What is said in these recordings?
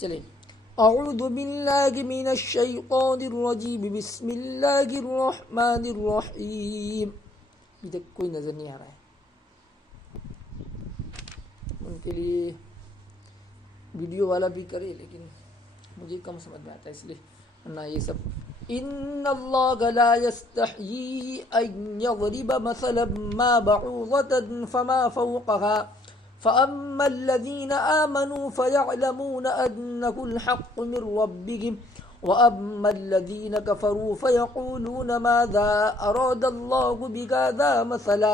چلیں، اعوذ باللہ من الشیطان الرجیم، بسم اللہ الرحمن الرحیم. ابھی تک کوئی نظر نہیں آ رہا ہے، ان کے لیے ویڈیو والا بھی کرے، لیکن مجھے کم سمجھ میں آتا ہے اس لیے، ورنہ یہ سب. ان اللہ لا یستحیی ان یضرب مثلا ما بعوضة فما فوقها فأما الذين آمنوا فيعلمون أنه الحق من ربهم وأما الذين كفروا فيقولون ماذا أراد الله بهذا مثلا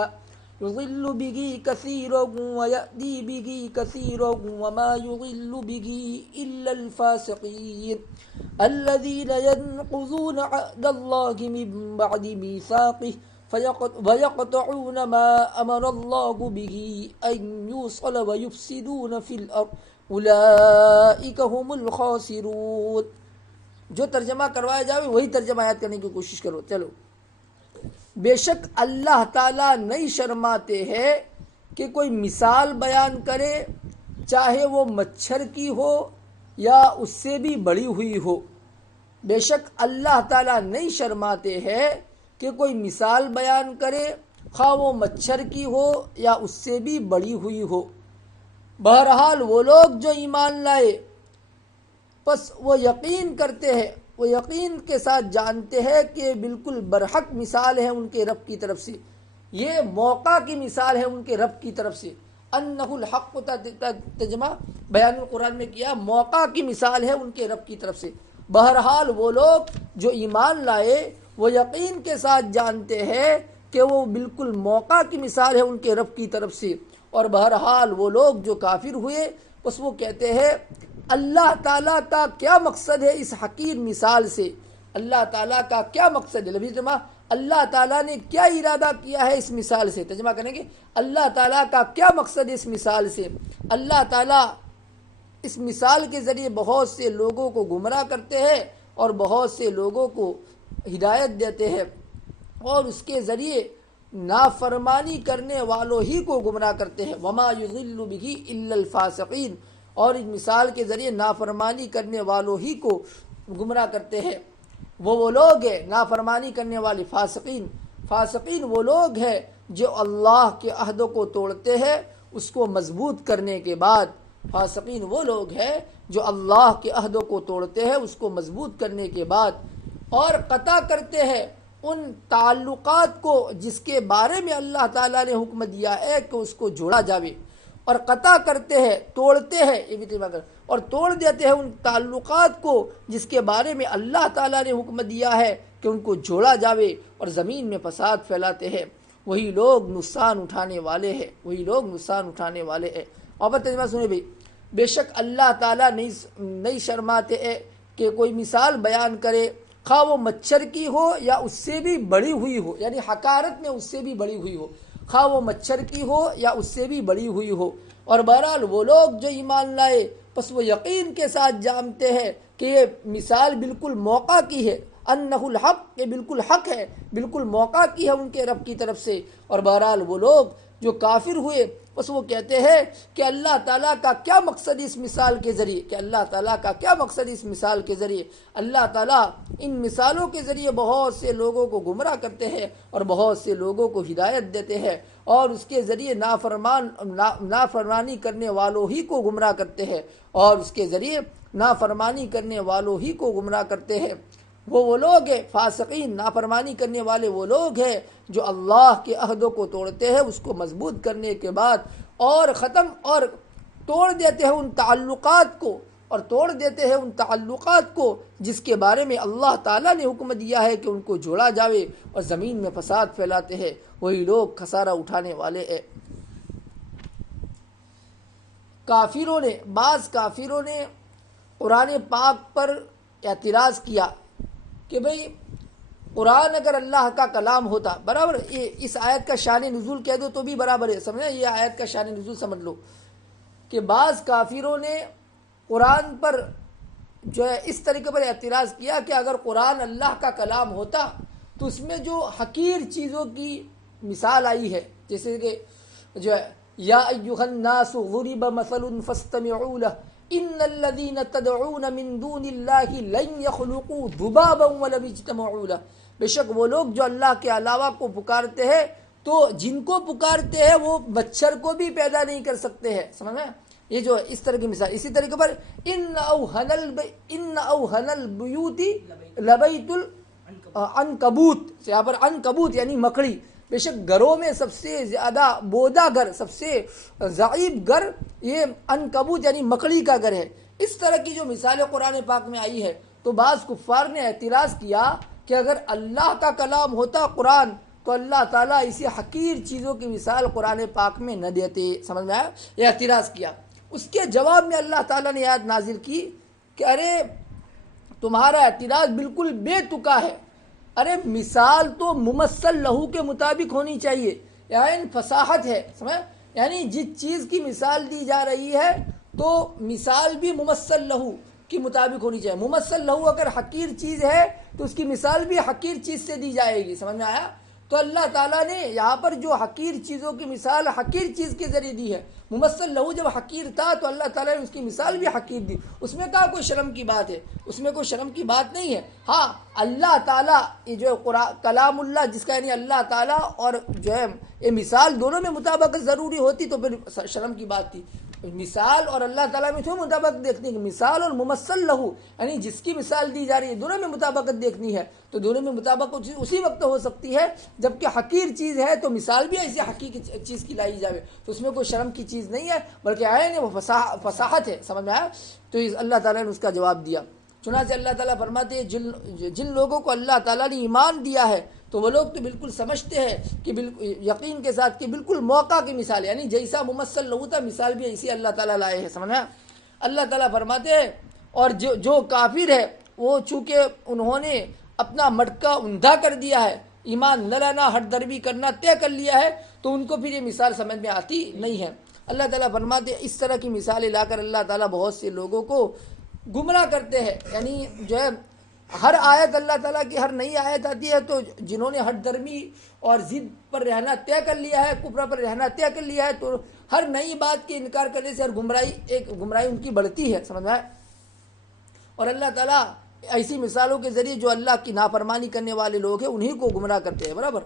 يضل به كثيرا ويهدي به كثيرا وما يضل به إلا الفاسقين الذين ينقضون عهد الله من بعد ميثاقه ويقطعون ما أمر الله به أن يوصل ويفسدون في الأرض أولئك هم الخاسرون. جو ترجمہ کروایا جائے وہی ترجمہ آیات کرنے کی کوشش کرو. چلو، بے شک اللہ تعالیٰ نہیں شرماتے ہیں کہ کوئی مثال بیان کرے، چاہے وہ مچھر کی ہو یا اس سے بھی بڑی ہوئی ہو. بے شک اللہ تعالیٰ نہیں شرماتے ہیں کہ کوئی مثال بیان کرے، خواہ وہ مچھر کی ہو یا اس سے بھی بڑی ہوئی ہو. بہرحال وہ لوگ جو ایمان لائے پس وہ یقین کرتے ہیں، وہ یقین کے ساتھ جانتے ہیں کہ بالکل برحق مثال ہے ان کے رب کی طرف سے، یہ موقع کی مثال ہے ان کے رب کی طرف سے. انہ الحق ترجمہ بیان القرآن میں کیا، موقع کی مثال ہے ان کے رب کی طرف سے. بہرحال وہ لوگ جو ایمان لائے وہ یقین کے ساتھ جانتے ہیں کہ وہ بالکل موقع کی مثال ہے ان کے رب کی طرف سے. اور بہرحال وہ لوگ جو کافر ہوئے بس وہ کہتے ہیں اللہ تعالیٰ کا کیا مقصد ہے اس حقیر مثال سے، اللہ تعالیٰ کا کیا مقصد ہے. لفظی ترجمہ اللہ تعالیٰ نے کیا ارادہ کیا ہے اس مثال سے، ترجمہ کریں گے اللہ تعالیٰ کا کیا مقصد ہے اس مثال سے. اللہ تعالیٰ اس مثال کے ذریعے بہت سے لوگوں کو گمراہ کرتے ہیں اور بہت سے لوگوں کو ہدایت دیتے ہیں، اور اس کے ذریعے نافرمانی کرنے والوں ہی کو گمراہ کرتے ہیں. وما یضل به الا الفاسقین، اور اس مثال کے ذریعے نافرمانی کرنے والوں ہی کو گمراہ کرتے ہیں. وہ لوگ ہیں نافرمانی کرنے والے فاسقین. فاسقین وہ لوگ ہیں جو اللہ کے عہدوں کو توڑتے ہیں اس کو مضبوط کرنے کے بعد. فاسقین وہ لوگ ہیں جو اللہ کے عہدوں کو توڑتے ہیں اس کو مضبوط کرنے کے بعد، اور قطع کرتے ہیں ان تعلقات کو جس کے بارے میں اللہ تعالیٰ نے حکم دیا ہے کہ اس کو جوڑا جاوے. اور قطع کرتے ہیں، توڑتے ہیں، یہ بھی ترجمہ اور توڑ دیتے ہیں ان تعلقات کو جس کے بارے میں اللہ تعالیٰ نے حکم دیا ہے کہ ان کو جوڑا جاوے، اور زمین میں فساد پھیلاتے ہیں. وہی لوگ نقصان اٹھانے والے ہیں، وہی لوگ نقصان اٹھانے والے ہیں. اور ترجمہ سنیں بھائی، بے شک اللہ تعالیٰ نہیں شرماتے ہیں کہ کوئی مثال بیان کرے، خواہ وہ مچھر کی ہو یا اس سے بھی بڑی ہوئی ہو، یعنی حقارت میں اس سے بھی بڑی ہوئی ہو، خواہ وہ مچھر کی ہو یا اس سے بھی بڑی ہوئی ہو. اور بہرحال وہ لوگ جو ایمان لائے پس وہ یقین کے ساتھ جانتے ہیں کہ یہ مثال بالکل موقع کی ہے، انہ الحق، یہ بالکل حق ہے، بالکل موقع کی ہے ان کے رب کی طرف سے. اور بہرحال وہ لوگ جو کافر ہوئے بس وہ کہتے ہیں کہ اللہ تعالیٰ کا کیا مقصد اس مثال کے ذریعے، کہ اللہ تعالیٰ کا کیا مقصد اس مثال کے ذریعے. اللہ تعالیٰ ان مثالوں کے ذریعے بہت سے لوگوں کو گمراہ کرتے ہیں اور بہت سے لوگوں کو ہدایت دیتے ہیں، اور اس کے ذریعے نافرمانی کرنے والوں ہی کو گمراہ کرتے ہیں، اور اس کے ذریعے نافرمانی کرنے والوں ہی کو گمراہ کرتے ہیں. وہ لوگ ہیں فاسقین، نافرمانی کرنے والے وہ لوگ ہیں جو اللہ کے عہدوں کو توڑتے ہیں اس کو مضبوط کرنے کے بعد، اور ختم اور توڑ دیتے ہیں ان تعلقات کو، اور توڑ دیتے ہیں ان تعلقات کو جس کے بارے میں اللہ تعالیٰ نے حکم دیا ہے کہ ان کو جوڑا جاوے، اور زمین میں فساد پھیلاتے ہیں. وہی لوگ خسارہ اٹھانے والے ہیں. بعض کافروں نے قرآن پاک پر اعتراض کیا کہ بھئی قرآن اگر اللہ کا کلام ہوتا، برابر اس آیت کا شان نزول کہہ دو تو بھی برابر ہے، سمجھے، یہ آیت کا شان نزول سمجھ لو کہ بعض کافروں نے قرآن پر جو ہے اس طریقے پر اعتراض کیا کہ اگر قرآن اللہ کا کلام ہوتا تو اس میں جو حقیر چیزوں کی مثال آئی ہے، جیسے کہ جو ہے یا ایھا الناس ضرب مثل فاستمعوا لہ، ان الذین تدعون من دون اللہ لن یخلقوا ذبابا ولو اجتمعوا لہ، بے شک وہ لوگ جو اللہ کے علاوہ کو پکارتے ہیں تو جن کو پکارتے ہیں وہ مچھر کو بھی پیدا نہیں کر سکتے ہیں. سمجھ میں؟ یہ جو اس طرح کی مثال. اسی طریقے پر ان اوہن البیوت لبیت العنکبوت، یہاں پر عنکبوت یعنی مکڑی، بے شک گھروں میں سب سے زیادہ بودا گھر، سب سے ضعیف گھر یہ عنکبوت یعنی مکڑی کا گھر ہے. اس طرح کی جو مثالیں قرآن پاک میں آئی ہے تو بعض کفار نے اعتراض کیا کہ اگر اللہ کا کلام ہوتا قرآن تو اللہ تعالیٰ اسی حقیر چیزوں کی مثال قرآن پاک میں نہ دیتے. سمجھ میں آیا؟ یہ اعتراض کیا. اس کے جواب میں اللہ تعالیٰ نے آیت نازل کی کہ ارے تمہارا اعتراض بالکل بے تکا ہے. ارے مثال تو ممثل لہو کے مطابق ہونی چاہیے، یعنی فصاحت ہے. سمجھ؟ یعنی جس چیز کی مثال دی جا رہی ہے تو مثال بھی ممثل لہو کی مطابق ہونی چاہیے. ممثل لہو اگر حقیر چیز ہے تو اس کی مثال بھی حقیر چیز سے دی جائے گی. سمجھ میں آیا؟ تو اللہ تعالیٰ نے یہاں پر جو حقیر چیزوں کی مثال حقیر چیز کے ذریعے دی ہے. ممثل لہو جب حقیر تھا تو اللہ تعالیٰ نے اس کی مثال بھی حقیر دی. اس میں کہاں کوئی شرم کی بات ہے؟ اس میں کوئی شرم کی بات نہیں ہے. ہاں اللہ تعالیٰ یہ جو کلام اللہ جس کا یعنی اللہ تعالیٰ اور جو ہے یہ مثال دونوں میں مطابقت ضروری ہوتی تو پھر شرم کی بات تھی. مثال اور اللہ تعالیٰ میں تھوڑی مطابقت دیکھنی ہے. مثال اور ممثل لہو یعنی جس کی مثال دی جا رہی ہے دونوں میں مطابقت دیکھنی ہے. تو دونوں میں مطابقت اسی وقت ہو سکتی ہے جبکہ حقیر چیز ہے تو مثال بھی ایسی حقیقی چیز کی لائی جاوے تو اس میں کوئی شرم کی چیز نہیں ہے بلکہ آئے نہیں وہ فصاحت ہے. سمجھ میں آیا؟ تو اللہ تعالیٰ نے اس کا جواب دیا. چنانچہ اللہ تعالیٰ فرماتے ہیں جن لوگوں کو اللہ تعالیٰ نے ایمان دیا ہے تو وہ لوگ تو بالکل سمجھتے ہیں کہ یقین کے ساتھ کہ بالکل موقع کی مثال ہے، یعنی جیسا ممثل لہو تھا مثال بھی ایسی اللہ تعالیٰ لائے ہیں. سمجھا؟ اللہ تعالیٰ فرماتے ہیں اور جو کافر ہے وہ چونکہ انہوں نے اپنا مٹکا اندھا کر دیا ہے، ایمان نہ لانا ہٹ دربی کرنا طے کر لیا ہے تو ان کو پھر یہ مثال سمجھ میں آتی نہیں ہے. اللہ تعالیٰ فرماتے ہیں اس طرح کی مثالیں لا کر اللہ تعالیٰ بہت سے لوگوں کو گمراہ کرتے ہیں. یعنی جو ہے ہر آیت اللہ تعالیٰ کی ہر نئی آیت آتی ہے تو جنہوں نے ہٹ درمی اور ضد پر رہنا طے کر لیا ہے، کفر پر رہنا طے کر لیا ہے تو ہر نئی بات کے انکار کرنے سے ہر گمراہی ان کی بڑھتی ہے. سمجھ میں؟ اور اللہ تعالیٰ ایسی مثالوں کے ذریعے جو اللہ کی نافرمانی کرنے والے لوگ ہیں انہی کو گمراہ کرتے ہیں. برابر؟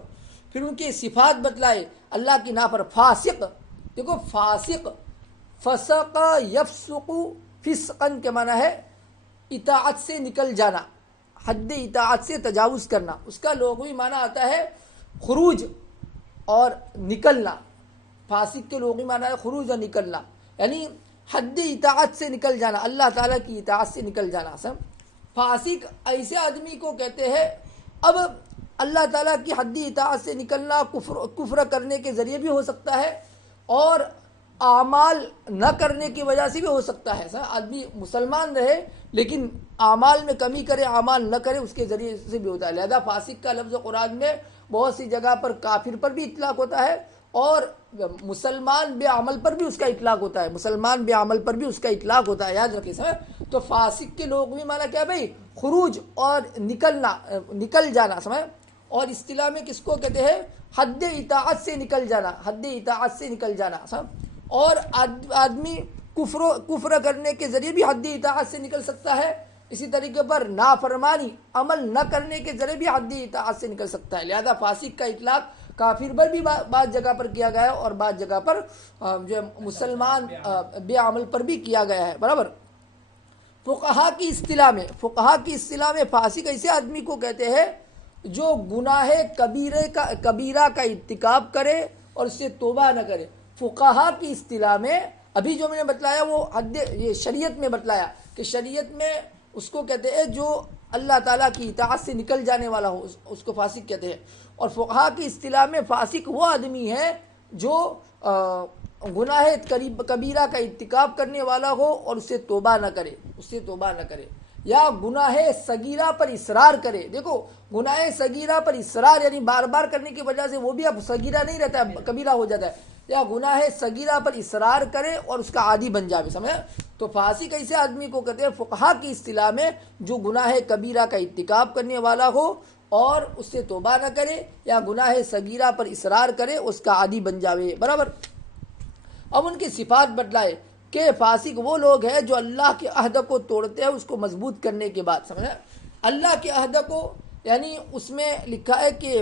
پھر ان کی صفات بتلائے اللہ کی فاسق. دیکھو فاسق فسق یفسق فسقن کے معنی ہے اطاعت سے نکل جانا، حد اطاعت سے تجاوز کرنا. اس کا لغوی معنی آتا ہے خروج اور نکلنا. فاسق کے لغوی معنی ہے خروج اور نکلنا، یعنی حد اطاعت سے نکل جانا، اللہ تعالیٰ کی اطاعت سے نکل جانا. فاسق ایسے آدمی کو کہتے ہیں. اب اللہ تعالیٰ کی حد اطاعت سے نکلنا کفر کرنے کے ذریعے بھی ہو سکتا ہے اور اعمال نہ کرنے کی وجہ سے بھی ہو سکتا ہے. آدمی مسلمان رہے لیکن اعمال میں کمی کرے، اعمال نہ کرے، اس کے ذریعے سے بھی ہوتا ہے. لہذا فاسق کا لفظ قرآن میں بہت سی جگہ پر کافر پر بھی اطلاق ہوتا ہے اور مسلمان بے عمل پر بھی اس کا اطلاق ہوتا ہے. مسلمان بے عمل پر بھی اس کا اطلاق ہوتا ہے. یاد رکھیں. سمجھ؟ تو فاسق کے لوگ بھی مانا کیا بھائی؟ خروج اور نکلنا، نکل جانا. سمجھ؟ اور اصطلاح میں کس کو کہتے ہیں؟ حد اطاعت سے نکل جانا، حد اطاعت سے نکل جانا. سمجھ؟ اور آدمی کفر کرنے کے ذریعے بھی حد اطاعت سے نکل سکتا ہے. اسی طریقے پر نافرمانی عمل نہ کرنے کے ذریعے بھی حد اطاعت سے نکل سکتا ہے. لہذا فاسق کا اطلاق کافر پر بھی بعض جگہ پر کیا گیا ہے اور بعض جگہ پر جو مسلمان بے عمل پر بھی کیا گیا ہے. برابر؟ فقہا کی اصطلاح میں فاسق ایسے آدمی کو کہتے ہیں جو گناہ کبیرہ کا ارتکاب کرے اور اس سے توبہ نہ کرے. فقہا کی اصطلاح میں ابھی جو میں نے بتلایا وہ یہ شریعت میں بتلایا کہ شریعت میں اس کو کہتے ہیں جو اللہ تعالیٰ کی اطاعت سے نکل جانے والا ہو، اس کو فاسق کہتے ہیں. اور فقہا کی اصطلاح میں فاسق وہ آدمی ہے جو گناہ کبیرہ کا ارتکاب کرنے والا ہو اور اس سے توبہ نہ کرے یا گناہ صغیرہ پر اصرار کرے. دیکھو گناہ صغیرہ پر اصرار یعنی بار بار کرنے کی وجہ سے وہ بھی اب صغیرہ نہیں رہتا ہے، کبیرہ ہو جاتا ہے. یا گناہ صغیرہ پر اصرار کرے اور اس کا عادی بن جائے. سمجھا؟ تو فاسق ایسے آدمی کو کہتے ہیں فقہا کی اصطلاح میں جو گناہ کبیرہ کا ارتکاب کرنے والا ہو اور اس سے توبہ نہ کرے یا گناہ صغیرہ پر اصرار کرے، اس کا عادی بن جاوے. برابر؟ اب ان کی صفات بتلائے کہ فاسق وہ لوگ ہیں جو اللہ کے عہد کو توڑتے ہیں اس کو مضبوط کرنے کے بعد. سمجھا؟ اللہ کے عہد کو یعنی اس میں لکھا ہے کہ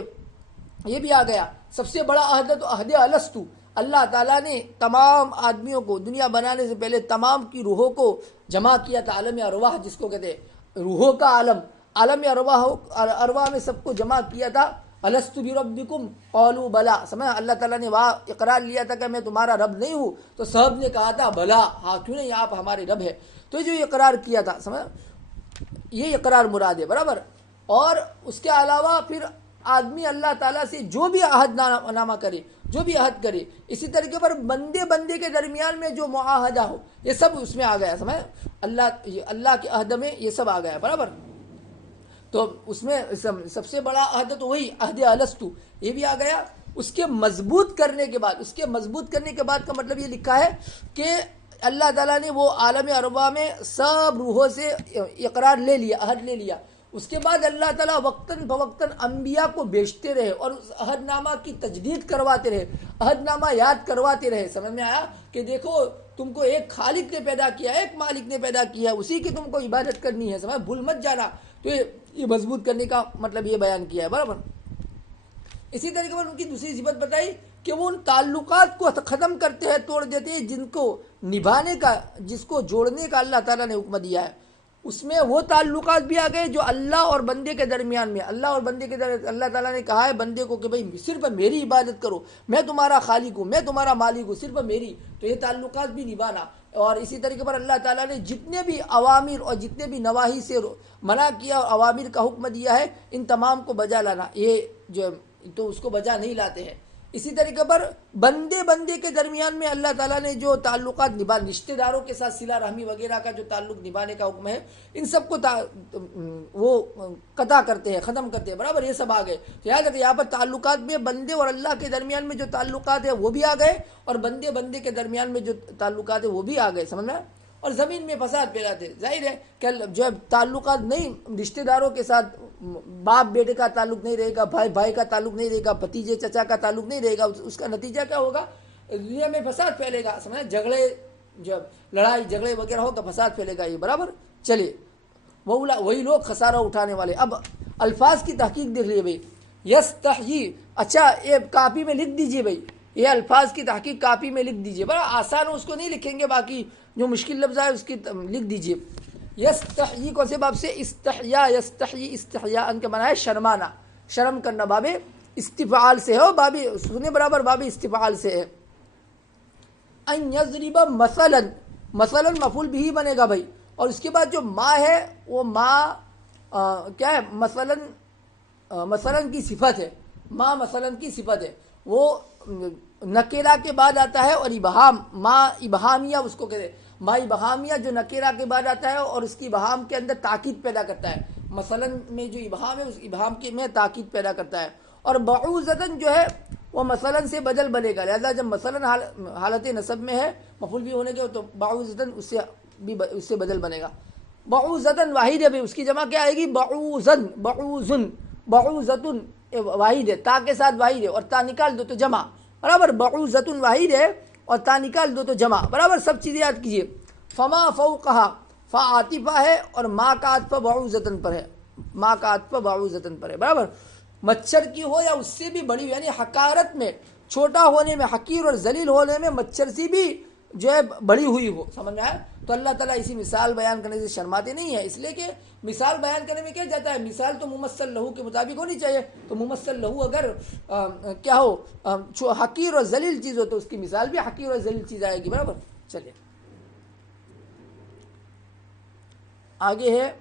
یہ بھی آ گیا سب سے بڑا عہد تو عہد الستو. اللہ تعالیٰ نے تمام آدمیوں کو دنیا بنانے سے پہلے تمام کی روحوں کو جمع کیا تھا. عالم ارواح جس کو کہتے ہیں روحوں کا عالم، عالم ارواح میں سب کو جمع کیا تھا. الست بربکم قالوا بلا. سمجھا؟ اللہ تعالیٰ نے وہاں اقرار لیا تھا کہ میں تمہارا رب نہیں ہوں، تو سب نے کہا تھا بلا، ہاں کیوں نہیں، آپ ہمارے رب ہے. تو جو اقرار کیا تھا، سمجھا، یہ اقرار مراد ہے. برابر. اور اس کے علاوہ پھر آدمی اللہ تعالیٰ سے جو بھی عہد نامہ کرے، جو بھی عہد کرے، اسی طریقے پر بندے کے درمیان میں جو معاہدہ ہو، یہ سب اس میں آ گیا. سمجھ؟ اللہ کے عہد میں یہ سب آ گیا. برابر. تو اس میں سب سے بڑا عہد تو وہی عہد الستو، یہ بھی آ گیا. اس کے مضبوط کرنے کے بعد کا مطلب یہ لکھا ہے کہ اللہ تعالیٰ نے وہ عالم ارواح میں سب روحوں سے اقرار لے لیا، عہد لے لیا. اس کے بعد اللہ تعالیٰ وقتاً فوقتاً انبیاء کو بھیجتے رہے اور اس عہد نامہ کی تجدید کرواتے رہے، عہد نامہ یاد کرواتے رہے. سمجھ میں آیا کہ دیکھو تم کو ایک خالق نے پیدا کیا، ایک مالک نے پیدا کیا، اسی کی تم کو عبادت کرنی ہے. سمجھ؟ بھول مت جانا. تو یہ مضبوط کرنے کا مطلب یہ بیان کیا ہے. برابر. اسی طریقے پر ان کی دوسری صفت بتائی کہ وہ ان تعلقات کو ختم کرتے ہیں، توڑ دیتے ہیں جن کو نبھانے کا، جس کو جوڑنے کا اللہ تعالیٰ نے حکم دیا ہے. اس میں وہ تعلقات بھی آ گئے جو اللہ اور بندے کے درمیان میں، اللہ تعالیٰ نے کہا ہے بندے کو کہ بھائی صرف میری عبادت کرو، میں تمہارا خالق ہوں، میں تمہارا مالک ہوں، صرف میری. تو یہ تعلقات بھی نبھانا. اور اسی طریقے پر اللہ تعالیٰ نے جتنے بھی اوامر اور جتنے بھی نواہی سے منع کیا اور اوامر کا حکم دیا ہے، ان تمام کو بجا لانا. یہ جو تو اس کو بجا نہیں لاتے ہیں. اسی طریقے پر بندے کے درمیان میں اللہ تعالیٰ نے جو تعلقات رشتہ داروں کے ساتھ صلہ رحمی وغیرہ کا جو تعلق نبھانے کا حکم ہے، ان سب کو وہ قطع کرتے ہیں، ختم کرتے ہیں. برابر. یہ سب آ گئے. تو یاد رکھیں یہاں پر تعلقات میں بندے اور اللہ کے درمیان میں جو تعلقات ہیں وہ بھی آ گئے، اور بندے کے درمیان میں جو تعلقات ہیں وہ بھی آ گئے. سمجھ میں؟ اور زمین میں فساد پھیلاتے. ظاہر ہے کہ جو تعلقات نہیں، رشتہ داروں کے ساتھ باپ بیٹے کا تعلق نہیں رہے گا، بھائی کا تعلق نہیں رہے گا، بھتیجے چچا کا تعلق نہیں رہے گا، اس کا نتیجہ کیا ہوگا؟ دنیا میں فساد پھیلے گا. سمجھ؟ جھگڑے، جب لڑائی جھگڑے وغیرہ ہوگا فساد پھیلے گا. یہ برابر. چلیے وہی لوگ خسارہ اٹھانے والے. اب الفاظ کی تحقیق دیکھ لیے بھائی. یستحیی، اچھا یہ کاپی میں لکھ دیجئے بھائی، یہ الفاظ کی تحقیق کاپی میں لکھ دیجئے. بڑا آسان ہو، اس کو نہیں لکھیں گے، باقی جو مشکل لفظ ہے اس کی لکھ دیجئے. یستحیی کون سے باب سے؟ استحیا. یستحیی استحیاء کے معنی ہے شرمانا، شرم کرنا. باب استفعال سے ہے، باب سنے برابر باب استفعال سے ہے. ان یضرب مثلا، مثلا مفعول بھی بنے گا بھائی. اور اس کے بعد جو ما ہے وہ ما کیا ہے؟ مثلا کی صفت ہے. ما مثلا کی صفت ہے، وہ نکیرہ کے بعد آتا ہے. اور ابہام، ما ابہامیہ اس کو کہتے ہیں. ما ابہامیہ جو نکیرہ کے بعد آتا ہے اور اس کی ابہام کے اندر تاکید پیدا کرتا ہے. مثلا میں جو ابہام ہے اس ابہام کے میں تاکید پیدا کرتا ہے. اور بعوزتاً جو ہے وہ مثلا سے بدل بنے گا. لہذا جب مثلا حالت نصب میں ہے مفعول بھی ہونے کے تو بعوزتاً اس سے بدل بنے گا. بعوزتاً واحد ہے، اس کی جمع کیا آئے گی؟ بعوزن، بعوزن، بعوزتن واحد ہے، تا کے ساتھ واحد ہے، اور تا نکال دو تو جمع. برابر. بعوزتن واحد ہے اور تا نکال دو تو جمع. برابر. سب چیزیں یاد کیجیے. فما فوقہا، فا عاطفہ ہے اور ما کا عطف بعوزتن پر ہے. ما کا عطف بعوزتن پر ہے. برابر. مچھر کی ہو یا اس سے بھی بڑی، یعنی حقارت میں، چھوٹا ہونے میں، حقیر اور ذلیل ہونے میں مچھر سے بھی جو ہے بڑی ہوئی ہو. سمجھ میں آیا؟ تو اللہ تعالیٰ اسی مثال بیان کرنے سے شرماتے نہیں ہیں، اس لیے کہ مثال بیان کرنے میں کیا جاتا ہے؟ مثال تو ممثل لہو کے مطابق ہونی چاہیے. تو ممثل لہو اگر کیا ہو، حقیر اور ذلیل چیز ہو تو اس کی مثال بھی حقیر اور ذلیل چیز آئے گی. برابر. چلیے آگے ہے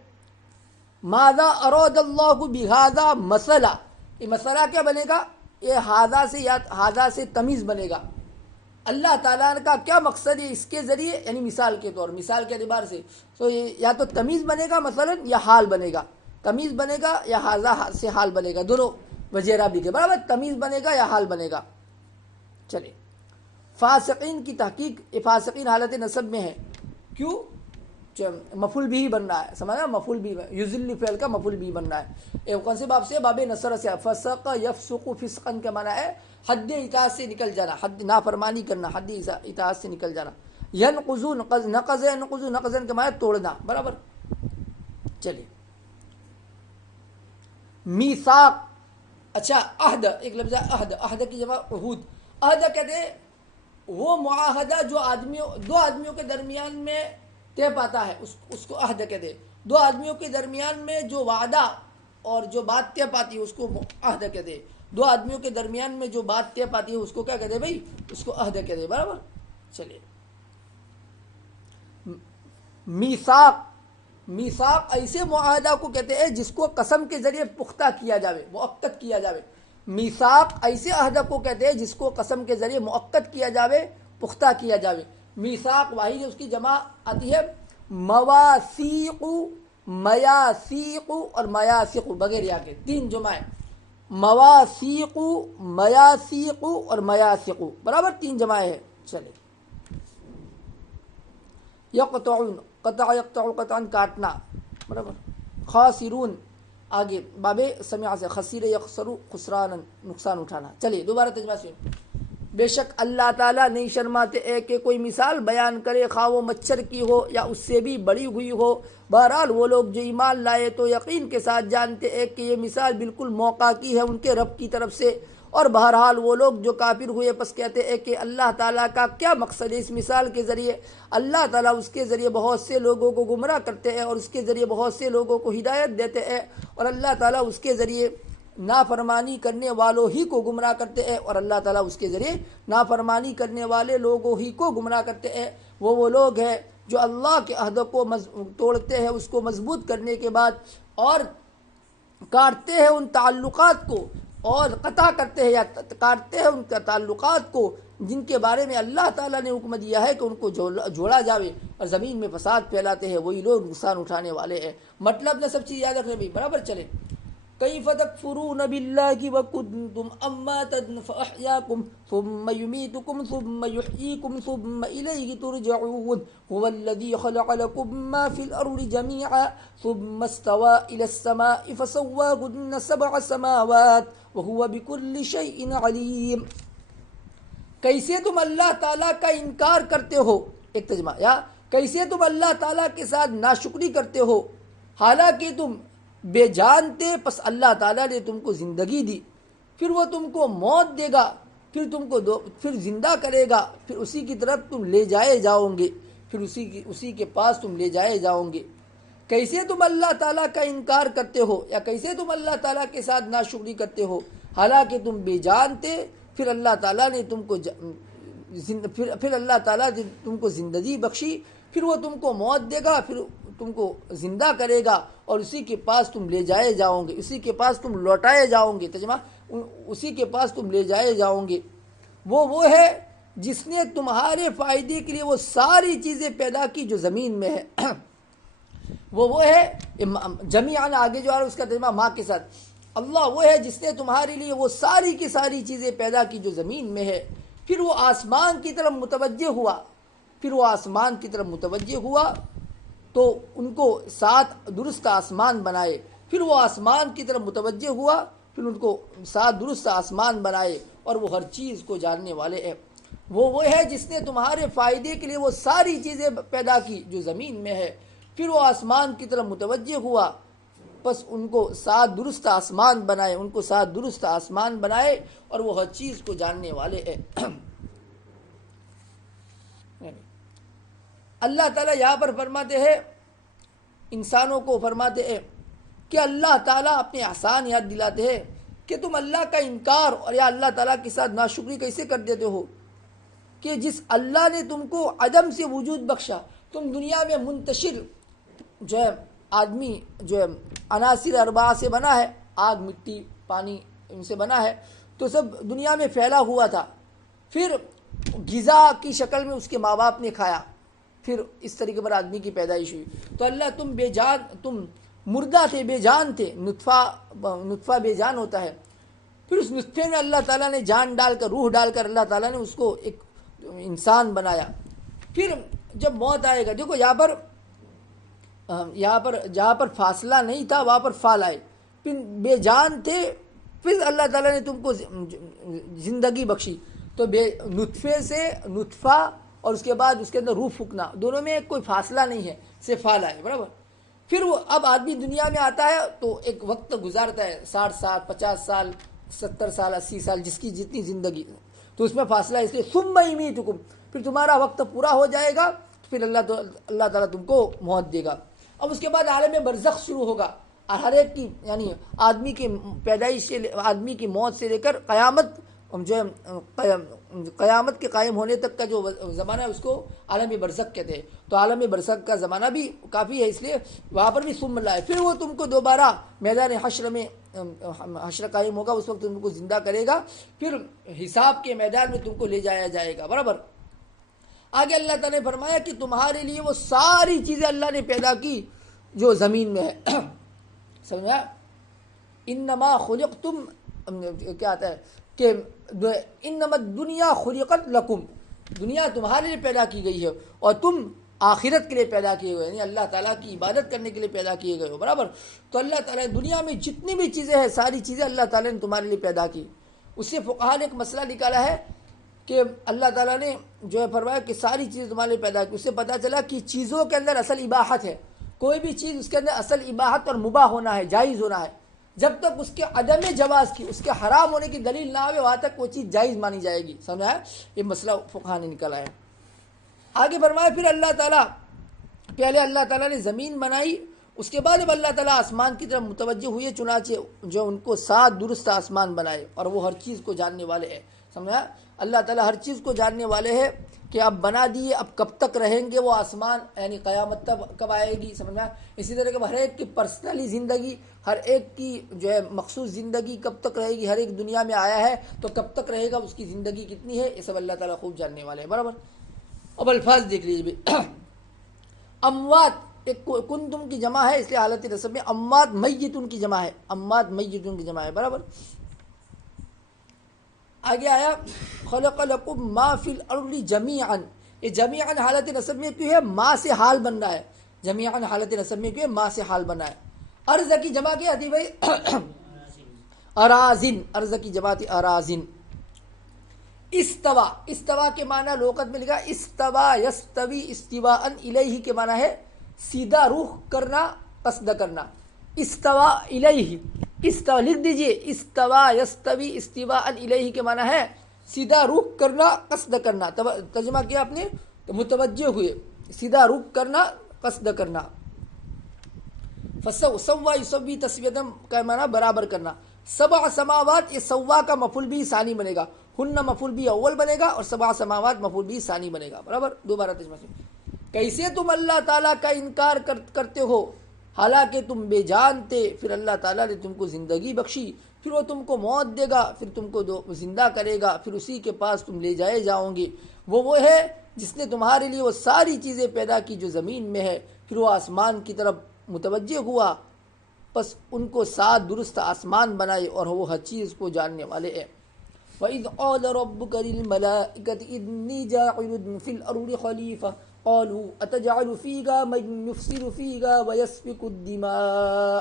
ماذا اراد اللہ بہذا مسئلہ. یہ مسئلہ کیا بنے گا؟ یہ ہذا سے تمیز بنے گا. اللہ تعالیٰ کا کیا مقصد ہے اس کے ذریعے، یعنی مثال کے طور، مثال کے اعتبار سے. تو یا تو تمیز بنے گا مثلا، یا حال بنے گا. تمیز بنے گا یا ہذا سے حال بنے گا، دونوں وجہ بھی کے. برابر. تمیز بنے گا یا حال بنے گا. چلے فاسقین کی تحقیق. فاسقین حالت نصب میں ہے. کیوں؟ مفعول بھی بن رہا ہے. سمجھا؟ مفعول بھی یذل فعل کا مفعول بھی بن رہا ہے. کون سے باب سے؟ باب نصر سے. فسق یفسق فسقا کا معنی ہے حد اطاعت سے نکل جانا، حد نافرمانی کرنا، حد اطاعت سے نکل جانا. ینقضو نقض ینقضو نقضن کے معنی توڑنا، برابر. چلیے میثاق، اچھا عہد، ایک لفظ ہے عہد، عہد کی جمع عہود. عہد کہتے ہیں وہ معاہدہ جو دو آدمیوں کے درمیان میں طے پاتا ہے، اس کو عہد کہتے ہیں. دو آدمیوں کے درمیان میں جو وعدہ اور جو بات طے پاتی ہے اس کو عہد کہتے ہیں. دو آدمیوں کے درمیان میں جو بات طے پاتی ہے اس کو کیا کہتے ہیں بھائی؟ اس کو عہد کہتے ہیں، برابر. چلیے میثاق، میثاق ایسے معاہدہ کو کہتے ہیں جس کو قسم کے ذریعے پختہ کیا جاوے، مؤکد کیا جاوے. میثاق ایسے عہدہ کو کہتے ہیں جس کو قسم کے ذریعے مؤکد کیا جاوے، پختہ کیا جاوے. میثاق واحد ہے، اس کی جمع آتی ہے مواثیق، میاثیق اور میاثق، بغیر یا کے تین جمع ہے. مواثیق، میاثیق اور میاثق، برابر تین جمع ہے. چلے یقطعون، قطع یقطع قطعا کاٹنا، برابر. خاسرون آگے باب سمع سے، خسیر یخسر خسران نقصان اٹھانا. چلیے دوبارہ ترجمہ سے. بے شک اللہ تعالیٰ نہیں شرماتے کہ کوئی مثال بیان کرے، خواہ وہ مچھر کی ہو یا اس سے بھی بڑی ہوئی ہو. بہرحال وہ لوگ جو ایمان لائے تو یقین کے ساتھ جانتے ہیں کہ یہ مثال بالکل موقع کی ہے ان کے رب کی طرف سے. اور بہرحال وہ لوگ جو کافر ہوئے پس کہتے ہیں کہ اللہ تعالیٰ کا کیا مقصد ہے اس مثال کے ذریعے. اللہ تعالیٰ اس کے ذریعے بہت سے لوگوں کو گمراہ کرتے ہیں اور اس کے ذریعے بہت سے لوگوں کو ہدایت دیتے ہیں، اور اللہ تعالیٰ اس کے ذریعے نافرمانی کرنے والوں ہی کو گمراہ کرتے ہیں، اور اللہ تعالیٰ اس کے ذریعے نافرمانی کرنے والے لوگوں ہی کو گمراہ کرتے ہیں. وہ لوگ ہیں جو اللہ کے عہد کو توڑتے ہیں اس کو مضبوط کرنے کے بعد، اور کاٹتے ہیں ان تعلقات کو، اور قطع کرتے ہیں یا کاٹتے ہیں ان کا تعلقات کو جن کے بارے میں اللہ تعالیٰ نے حکم دیا ہے کہ ان کو جوڑا جاوے، اور زمین میں فساد پھیلاتے ہیں. وہی لوگ نقصان اٹھانے والے ہیں. مطلب نہ سب چیز یاد رکھنے بھی، برابر. چلیں کیف تکفرون باللہ وکنتم امواتا فاحیاکم ثم یمیتکم ثم یحییکم ثم الیہ ترجعون هو الذی خلق لکم ما فی الارض جمیعا ثم استوى الى السماء فسواہن 7 سماوات وهو بكل شیء علیم. کیسے تم اللہ تعالیٰ کا انکار کرتے ہو، ایک ترجمہ، یا کیسے تم اللہ تعالیٰ کے ساتھ ناشکری کرتے ہو حالانکہ تم بے جان تھے، پس اللہ تعالیٰ نے تم کو زندگی دی، پھر وہ تم کو موت دے گا، پھر تم کو پھر زندہ کرے گا، پھر اسی کی طرف تم لے جائے جاؤ گے، پھر اسی کے پاس تم لے جائے جاؤ گے. کیسے تم اللہ تعالیٰ کا انکار کرتے ہو، یا کیسے تم اللہ تعالیٰ کے ساتھ ناشکری کرتے ہو حالانکہ تم بے جان تھے، پھر اللہ تعالیٰ نے تم کو پھر اللہ تعالیٰ نے تم کو زندگی بخشی، پھر وہ تم کو موت دے گا، پھر تم کو زندہ کرے گا، اور اسی کے پاس تم لے جائے جاؤ گے، اسی کے پاس تم لوٹائے جاؤ گے. ترجمہ اسی کے پاس تم لے جائے جاؤ گے. وہ ہے جس نے تمہارے فائدے کے لیے وہ ساری چیزیں پیدا کی جو زمین میں ہے. وہ ہے جمیعاً، آگے جو آ رہا ہے اس کا ترجمہ ماں کے ساتھ. اللہ وہ ہے جس نے تمہارے لیے وہ ساری کی ساری چیزیں پیدا کی جو زمین میں ہے. پھر وہ آسمان کی طرف متوجہ ہوا، تو ان کو 7 درست آسمان بنائے. پھر وہ آسمان کی طرف متوجہ ہوا، پھر ان کو 7 درست آسمان بنائے، اور وہ ہر چیز کو جاننے والے ہیں. وہ ہے جس نے تمہارے فائدے کے لیے وہ ساری چیزیں پیدا کی جو زمین میں ہے. پھر وہ آسمان کی طرف متوجہ ہوا، پس ان کو 7 درست آسمان بنائے، اور وہ ہر چیز کو جاننے والے ہیں. اللہ تعالیٰ یہاں پر فرماتے ہیں، انسانوں کو فرماتے ہیں کہ اللہ تعالیٰ اپنے احسان یاد دلاتے ہیں کہ تم اللہ کا انکار اور یا اللہ تعالیٰ کے ساتھ ناشکری کیسے کر دیتے ہو، کہ جس اللہ نے تم کو عدم سے وجود بخشا. تم دنیا میں منتشر جو ہے آدمی جو ہے عناصر 4 سے بنا ہے، آگ، مٹی، پانی، ان سے بنا ہے، تو سب دنیا میں پھیلا ہوا تھا. پھر غذا کی شکل میں اس کے ماں باپ نے کھایا، پھر اس طریقے پر آدمی کی پیدائش ہوئی. تو اللہ تم مردہ تھے، بے جان تھے. نطفہ بے جان ہوتا ہے. پھر اس نطفے میں اللہ تعالیٰ نے جان ڈال کر، روح ڈال کر اللہ تعالیٰ نے اس کو ایک انسان بنایا. پھر جب موت آئے گا، دیکھو یہاں پر جہاں پر فاصلہ نہیں تھا وہاں پر فال آئے. پھر بے جان تھے، پھر اللہ تعالیٰ نے تم کو زندگی بخشی. تو نطفے سے نطفہ اور اس کے بعد اس کے اندر روح پھونکنا، دونوں میں کوئی فاصلہ نہیں ہے، صرف فعلا ہے، برابر. پھر وہ اب آدمی دنیا میں آتا ہے تو ایک وقت گزارتا ہے، 60 سال، 50 سال، 70 سال، 80 سال، جس کی جتنی زندگی، تو اس میں فاصلہ، اس لیے ثم یمیتکم، پھر تمہارا وقت پورا ہو جائے گا، پھر اللہ تعالیٰ تم کو موت دے گا. اب اس کے بعد عالم برزخ شروع ہوگا، اور ہر ایک کی یعنی آدمی کی پیدائش سے، آدمی کی موت سے لے کر قیامت جو ہے، قیامت کے قائم ہونے تک کا جو زمانہ ہے اس کو عالم برزخ کہتے ہیں. تو عالم برزخ کا زمانہ بھی کافی ہے، اس لیے وہاں پر بھی ثم اللہ ہے. پھر وہ تم کو دوبارہ میدان حشر میں، حشر قائم ہوگا، اس وقت تم کو زندہ کرے گا، پھر حساب کے میدان میں تم کو لے جایا جائے گا، برابر. آگے اللہ تعالیٰ نے فرمایا کہ تمہارے لیے وہ ساری چیزیں اللہ نے پیدا کی جو زمین میں ہے. سمجھا؟ انما خلقتم، کیا آتا ہے کہ انما الدنیا خلقت لکم، دنیا تمہارے لیے پیدا کی گئی ہے اور تم آخرت کے لیے پیدا کیے گئے، یعنی اللہ تعالیٰ کی عبادت کرنے کے لیے پیدا کیے گئے ہو، برابر. تو اللہ تعالیٰ دنیا میں جتنی بھی چیزیں ہیں، ساری چیزیں اللہ تعالیٰ نے تمہارے لیے پیدا کی. اس سے فقہا نے ایک مسئلہ نکالا ہے کہ اللہ تعالیٰ نے جو ہے فرمایا کہ ساری چیزیں تمہارے لیے پیدا کی. اس سے پتہ چلا کہ چیزوں کے اندر اصل اباحت ہے، کوئی بھی چیز اس کے اندر اصل اباحت اور مباح ہونا ہے، جائز ہونا ہے. جب تک اس کے عدم جواز کی، اس کے حرام ہونے کی دلیل نہ آئے، وہاں تک وہ چیز جائز مانی جائے گی. سمجھا ہے؟ یہ مسئلہ فقہا نے نکالا ہے. آگے فرمایا پھر اللہ تعالیٰ، پہلے اللہ تعالیٰ نے زمین بنائی، اس کے بعد اب اللہ تعالیٰ آسمان کی طرف متوجہ ہوئے، چنانچہ جو ان کو 7 درست آسمان بنائے، اور وہ ہر چیز کو جاننے والے ہیں. سمجھا؟ اللہ تعالیٰ ہر چیز کو جاننے والے ہیں کہ اب بنا دیے، اب کب تک رہیں گے وہ آسمان، یعنی قیامت تب کب آئے گی. سمجھا؟ اسی طرح کہ ہر ایک کی پرسنلی زندگی، ہر ایک کی جو ہے مخصوص زندگی کب تک رہے گی، ہر ایک دنیا میں آیا ہے تو کب تک رہے گا، اس کی زندگی کتنی ہے، یہ سب اللہ تعالیٰ خوب جاننے والے ہیں، برابر. اب الفاظ دیکھ لیجیے. اموات ایک کنتم کی جمع ہے، اس لیے حالت نصب میں اموات میتون کی جمع ہے، اموات میتون کی جمع ہے، برابر. آگے آیا خلق لکم ما فی الارض جمیعا، یہ جمیعا حالت نصب میں کیوں ہے؟ ما سے حال بن رہا ہے، جمیعا حالت نصب میں کیوں ہے؟ ما سے حال بنا ہے. ارض کی جمع کیا تھی بھائی؟ ارازن، ارض کی جمع تھی ارازن. استوا، استوا کے معنی لغت میں لکھا استوا یستوی استواء الیہ کے معنی ہے سیدھا رخ کرنا، قصد کرنا. استوا الیہ، استوا لکھ دیجئے، استوا یستوی استواء الیہ کے معنی ہے سیدھا رخ کرنا، قصد کرنا. ترجمہ کیا آپ نے تو متوجہ ہوئے، سیدھا رخ کرنا، قصد کرنا. سوا یسوی تسویۃ کا معنی برابر کرنا. 7 سماوات، یہ سوا کا مفعول بھی ثانی بنے گا، ہن مفعول بھی اول بنے گا اور 7 سماوات مفعول بھی ثانی بنے گا، برابر. دوبارہ ترجمہ سے، کیسے تم اللہ تعالیٰ کا انکار کرتے ہو حالانکہ تم بے جان تھے، پھر اللہ تعالیٰ نے تم کو زندگی بخشی، پھر وہ تم کو موت دے گا، پھر تم کو زندہ کرے گا، پھر اسی کے پاس تم لے جائے جاؤ گے. وہ ہے جس نے تمہارے لیے وہ ساری چیزیں پیدا کی جو زمین میں ہے. پھر وہ آسمان کی طرف متوجہ ہوا، پس ان کو 7 درست آسمان بنائے اور وہ ہر چیز کو جاننے والے ہیں. وَإِذْ قَالَ رَبُّكَ لِلْمَلَائِكَةِ إِنِّي جَاعِلٌ فِي الْأَرْضِ خَلِيفَةً قَالُوا أَتَجْعَلُ فِيهَا مَن يُفْسِدُ فِيهَا وَيَسْفِكُ الدِّمَاءَ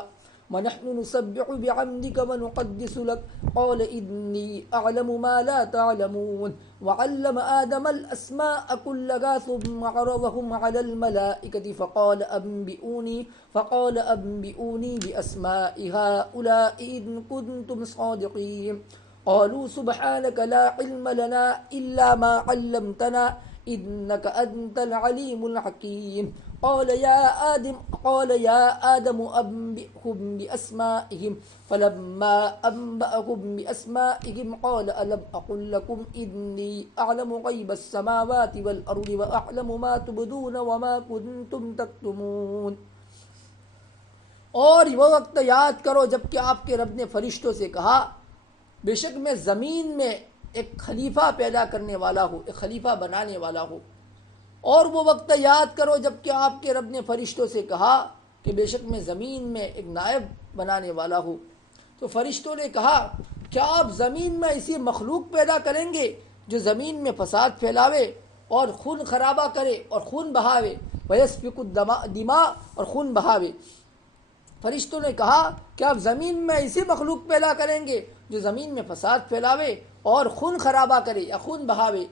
وَنَحْنُ نُسَبِّحُ بِحَمْدِكَ وَنُقَدِّسُ لَكَ قَالَ إِنِّي أَعْلَمُ مَا لَا تَعْلَمُونَ وَعَلَّمَ آدَمَ الْأَسْمَاءَ كُلَّهَا ثُمَّ عَرَضَهُمْ عَلَى الْمَلَائِكَةِ فَقَالَ أَنبِئُونِي بِأَسْمَاءِ هَؤُلَاءِ إِن كُنتُمْ صَادِقِينَ قالوا سبحانك لا علم لنا إلا ما علمتنا إنك أنت العليم الحكيم قال يا آدم أنبئهم بأسمائهم فلما أنبأهم بأسمائهم قال ألم أقل لكم إني أعلم غيب السماوات والأرض وأعلم ما تبدون وما كنتم تكتمون. اور وہ وقت یاد کرو جب کہ آپ کے رب نے فرشتوں سے کہا بے شک میں زمین میں ایک خلیفہ پیدا کرنے والا ہوں، ایک خلیفہ بنانے والا ہوں. اور وہ وقت یاد کرو جب کہ آپ کے رب نے فرشتوں سے کہا کہ بے شک میں زمین میں ایک نائب بنانے والا ہوں. تو فرشتوں نے کہا کیا آپ زمین میں ایسی مخلوق پیدا کریں گے جو زمین میں فساد پھیلاوے اور خون خرابہ کرے اور خون بہاوے، وَيَسْفِكُ الدِّمَاءَ اور خون بہاوے. فرشتوں نے کہا کہ آپ زمین میں ایسی مخلوق پیدا کریں گے جو زمین میں فساد پھیلاوے اور خون خرابہ کرے یا خون بہاوے.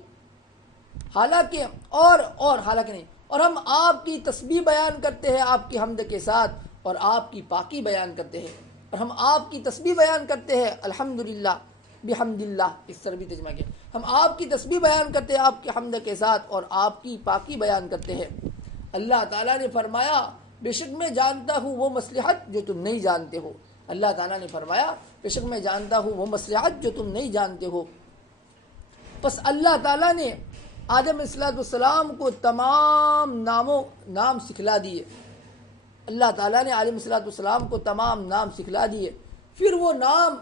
حالانکہ حالانکہ نہیں، اور ہم آپ کی تسبیح بیان کرتے ہیں آپ کی حمد کے ساتھ، اور آپ کی پاکی بیان کرتے ہیں، اور ہم آپ کی تسبیح بیان کرتے ہیں الحمدللہ بحمد اللہ، اس طرح بھی ترجمہ کیا، ہم آپ کی تسبیح بیان کرتے ہیں آپ کی حمد کے ساتھ، اور آپ کی پاکی بیان کرتے ہیں۔ اللہ تعالیٰ نے فرمایا بے شک میں جانتا ہوں وہ مصلحت جو تم نہیں جانتے ہو۔ اللہ تعالیٰ نے فرمایا بے شک میں جانتا ہوں وہ مصلحت جو تم نہیں جانتے ہو۔ پس اللہ تعالیٰ نے آدم علیہ السلام کو تمام نام سکھلا دیے۔ اللہ تعالیٰ نے آدم علیہ السلام کو تمام نام سکھلا دیے، پھر وہ نام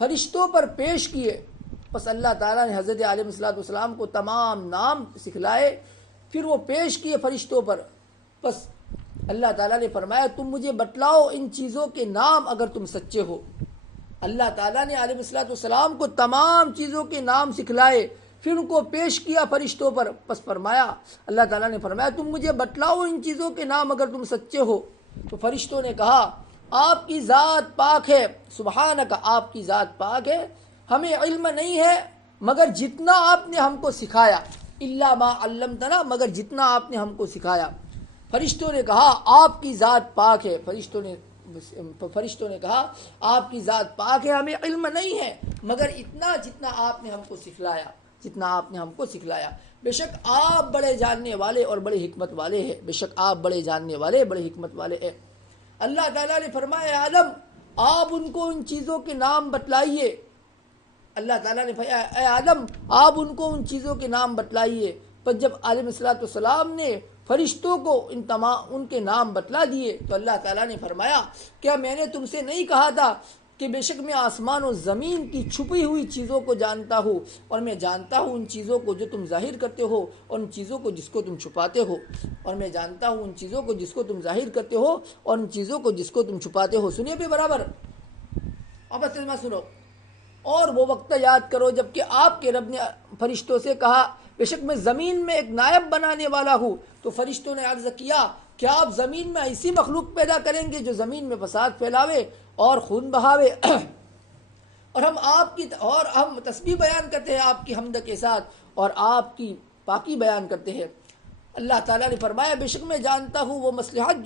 فرشتوں پر پیش کیے۔ پس اللہ تعالیٰ نے حضرت آدم علیہ السلام کو تمام نام سکھلائے، پھر وہ پیش کیے فرشتوں پر۔ پس اللہ تعالیٰ نے فرمایا تم مجھے بتلاؤ ان چیزوں کے نام اگر تم سچے ہو۔ اللہ تعالیٰ نے آدم علیہ السلام کو تمام چیزوں کے نام سکھلائے، پھر ان کو پیش کیا فرشتوں پر۔ پس فرمایا اللہ تعالیٰ نے فرمایا تم مجھے بتلاؤ ان چیزوں کے نام اگر تم سچے ہو۔ تو فرشتوں نے کہا آپ کی ذات پاک ہے، سبحانک، آپ کی ذات پاک ہے، ہمیں علم نہیں ہے مگر جتنا آپ نے ہم کو سکھایا، الا ما علمتنا، مگر جتنا آپ نے ہم کو سکھایا۔ فرشتوں نے کہا آپ کی ذات پاک ہے، فرشتوں نے کہا آپ کی ذات پاک ہے، ہمیں علم نہیں ہے مگر اتنا جتنا آپ نے ہم کو سکھلایا، جتنا آپ نے ہم کو سکھلایا۔ بے شک آپ بڑے جاننے والے اور بڑے حکمت والے ہیں، بے شک آپ بڑے جاننے والے بڑے حکمت والے ہیں۔ اللہ تعالیٰ نے فرمایا آدم آپ ان کو ان چیزوں کے نام بتلائیے۔ اللہ تعالیٰ نے فرمایا اے آدم آپ ان کو ان چیزوں کے نام بتلائیے۔ پر جب آدم علیہ السلام نے فرشتوں کو ان کے نام بتلا دیے تو اللہ تعالیٰ نے فرمایا کیا میں نے تم سے نہیں کہا تھا کہ بے شک میں آسمان و زمین کی چھپی ہوئی چیزوں کو جانتا ہوں، اور میں جانتا ہوں ان چیزوں کو جو تم ظاہر کرتے ہو اور ان چیزوں کو جس کو تم چھپاتے ہو، اور میں جانتا ہوں ان چیزوں کو جس کو تم ظاہر کرتے ہو اور ان چیزوں کو جس کو تم چھپاتے ہو۔ سنیے بھی برابر، اب ترجمہ سنو۔ اور وہ وقت یاد کرو جب کہ آپ کے رب نے فرشتوں سے کہا بے شک میں زمین میں ایک نائب بنانے والا ہوں۔ تو فرشتوں نے عرض کیا کیا آپ زمین میں ایسی مخلوق پیدا کریں گے جو زمین میں فساد پھیلاوے اور خون بہاوے؟ اور ہم تسبیح بیان کرتے ہیں آپ کی حمد کے ساتھ اور آپ کی پاکی بیان کرتے ہیں۔ اللہ تعالیٰ نے فرمایا بے شک میں جانتا ہوں وہ مصلحت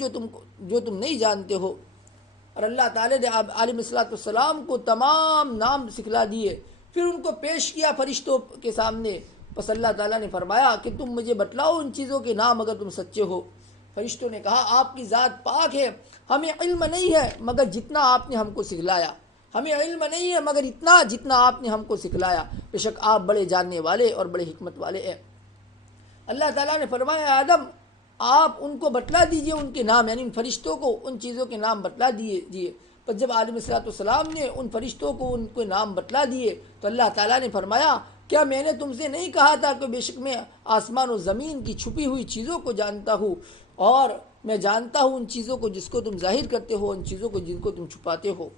جو تم نہیں جانتے ہو۔ اور اللہ تعالیٰ نے عالم صلاۃ السلام کو تمام نام سکھلا دیے، پھر ان کو پیش کیا فرشتوں کے سامنے۔ پس اللہ تعالیٰ نے فرمایا کہ تم مجھے بتلاؤ ان چیزوں کے نام اگر تم سچے ہو۔ فرشتوں نے کہا آپ کی ذات پاک ہے، ہمیں علم نہیں ہے مگر جتنا آپ نے ہم کو سکھلایا، ہمیں علم نہیں ہے مگر اتنا جتنا آپ نے ہم کو سکھلایا، بے شک آپ بڑے جاننے والے اور بڑے حکمت والے ہیں۔ اللہ تعالیٰ نے فرمایا آدم آپ ان کو بتلا دیجئے ان کے نام، یعنی ان فرشتوں کو ان چیزوں کے نام بتلا دیجئے۔ پر جب آدم علیہ السلام نے ان فرشتوں کو ان کے نام بتلا دیے تو اللہ تعالیٰ نے فرمایا کیا میں نے تم سے نہیں کہا تھا کہ بے شک میں آسمان و زمین کی چھپی ہوئی چیزوں کو جانتا ہوں، اور میں جانتا ہوں ان چیزوں کو جس کو تم ظاہر کرتے ہو، ان چیزوں کو جن کو تم چھپاتے ہو۔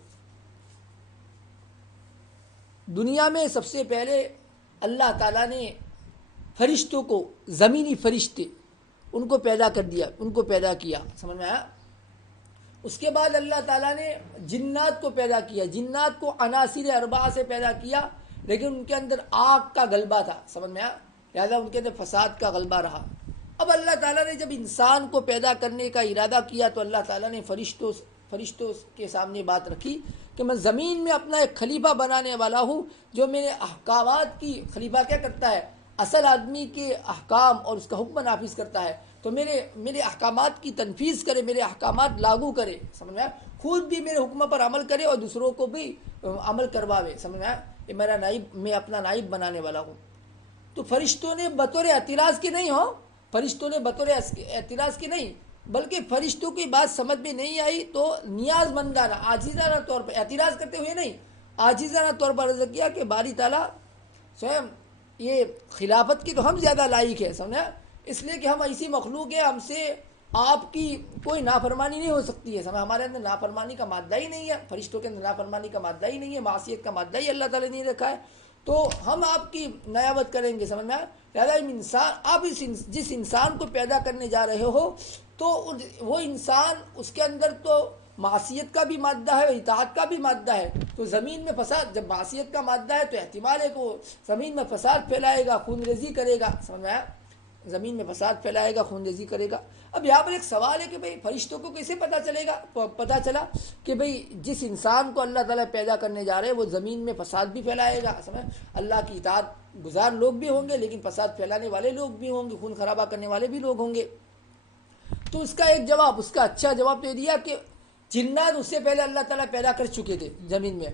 دنیا میں سب سے پہلے اللہ تعالیٰ نے فرشتوں کو، زمینی فرشتے ان کو پیدا کر دیا، ان کو پیدا کیا، سمجھ میں آیا؟ اس کے بعد اللہ تعالیٰ نے جنات کو پیدا کیا، جنات کو عناصر اربعہ سے پیدا کیا، لیکن ان کے اندر آگ کا غلبہ تھا، سمجھ میں آیا؟ لہٰذا ان کے اندر فساد کا غلبہ رہا۔ اب اللہ تعالیٰ نے جب انسان کو پیدا کرنے کا ارادہ کیا تو اللہ تعالیٰ نے فرشتوں کے سامنے بات رکھی کہ میں زمین میں اپنا ایک خلیفہ بنانے والا ہوں جو میرے احکامات کی، خلیفہ کیا کرتا ہے؟ اصل آدمی کے احکام اور اس کا حکم نافذ کرتا ہے، تو میرے احکامات کی تنفیذ کرے، میرے احکامات لاگو کرے، سمجھ میں آیا؟ خود بھی میرے حکم پر عمل کرے اور دوسروں کو بھی عمل کرواوے، سمجھ میں آیا؟ یہ میرا نائب، میں اپنا نائب بنانے والا ہوں۔ تو فرشتوں نے بطور اعتراض کے نہیں فرشتوں نے بطور اعتراض کے نہیں، بلکہ فرشتوں کی بات سمجھ میں نہیں آئی تو نیاز مندانہ، عاجزانہ طور پر، اعتراض کرتے ہوئے نہیں، عاجزانہ طور پر عرض کیا کہ باری تعالیٰ سوئم یہ خلافت کی تو ہم زیادہ لائق ہے، سمجھا، اس لیے کہ ہم ایسی مخلوق ہے، ہم سے آپ کی کوئی نافرمانی نہیں ہو سکتی ہے، سمجھا، ہمارے اندر نافرمانی کا مادہ ہی نہیں ہے، فرشتوں کے اندر نافرمانی کا مادہ ہی نہیں ہے، معصیت کا مادہ ہی اللہ تعالیٰ نے نہیں رکھا ہے، تو ہم آپ کی نیابت کریں گے، سمجھ میں آیا؟ لہٰذا آپ جس انسان کو پیدا کرنے جا رہے ہو تو وہ انسان، اس کے اندر تو معصیت کا بھی مادہ ہے اور اطاعت کا بھی مادہ ہے. تو زمین میں فساد، جب معصیت کا مادہ ہے تو احتمال ہے کہ وہ زمین میں فساد پھیلائے گا، خون ریزی کرے گا. سمجھ میں آیا؟ زمین میں فساد پھیلائے گا، خون ریزی کرے گا. اب یہاں پر ایک سوال ہے کہ بھئی فرشتوں کو کیسے پتہ چلا کہ بھئی جس انسان کو اللہ تعالیٰ پیدا کرنے جا رہے ہیں وہ زمین میں فساد بھی پھیلائے گا. سمجھ؟ اللہ کی اطاعت گزار لوگ بھی ہوں گے لیکن فساد پھیلانے والے لوگ بھی ہوں گے، خون خرابہ کرنے والے بھی لوگ ہوں گے. تو اس کا ایک جواب، اس کا اچھا جواب تو یہ دیا کہ جنات اس سے پہلے اللہ تعالیٰ پیدا کر چکے تھے زمین میں،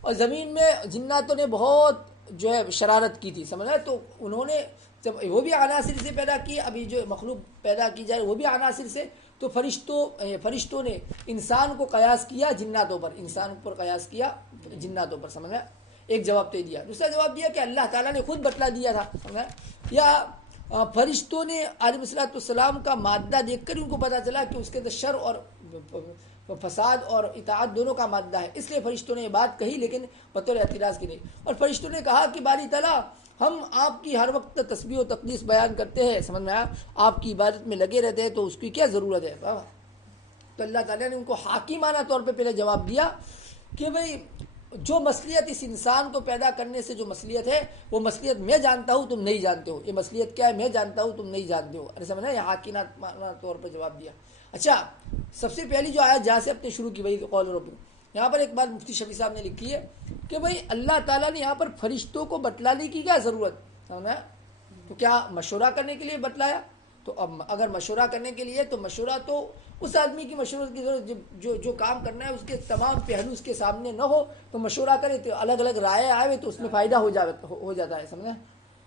اور زمین میں جناتوں نے بہت جو ہے شرارت کی تھی. سمجھا؟ تو انہوں نے جب وہ بھی عناصر سے پیدا کی، ابھی جو مخلوق پیدا کی جائے وہ بھی عناصر سے. تو فرشتوں نے انسان کو قیاس کیا جناتوں پر، انسان پر قیاس کیا جناتوں پر. سمجھا؟ ایک جواب تو یہ دیا. دوسرا جواب دیا کہ اللہ تعالیٰ نے خود بتلا دیا تھا. سمجھا؟ یا فرشتوں نے علیہ الصلوۃ والسلام کا مادہ دیکھ کر ان کو پتہ چلا کہ اس کے اندر شر اور فساد اور اطاعت دونوں کا مادہ ہے، اس لیے فرشتوں نے یہ بات کہی لیکن بطور اعتراض کی نہیں. اور فرشتوں نے کہا کہ باری تعالیٰ ہم آپ کی ہر وقت تسبیح و تقدیس بیان کرتے ہیں. سمجھ میں آیا؟ آپ کی عبادت میں لگے رہتے ہیں تو اس کی کیا ضرورت ہے. تو اللہ تعالیٰ نے ان کو حاکمانہ طور پہ پہلے جواب دیا کہ بھئی جو مصلیحت اس انسان کو پیدا کرنے سے جو مصلیحت ہے وہ مصلیحت میں جانتا ہوں تم نہیں جانتے ہو. یہ مصلیحت کیا ہے میں جانتا ہوں تم نہیں جانتے ہو. ارے سمجھا؟ یہ حاکمانہ طور پر جواب دیا. اچھا، سب سے پہلی جو آیت جہاں سے اپنے شروع کی وہی قول رب، یہاں پر ایک بات مفتی شفیع صاحب نے لکھی ہے کہ بھئی اللہ تعالیٰ نے یہاں پر فرشتوں کو بتلانے کی کیا ضرورت. سمجھا؟ تو کیا مشورہ کرنے کے لیے بتلایا؟ تو اب اگر مشورہ کرنے کے لیے تو مشورہ تو اس آدمی کی مشورہ کی ضرورت جو کام کرنا ہے اس کے تمام پہلو اس کے سامنے نہ ہو تو مشورہ کرے تو الگ الگ رائے آئے تو اس میں فائدہ ہو جاتا ہے. سمجھا؟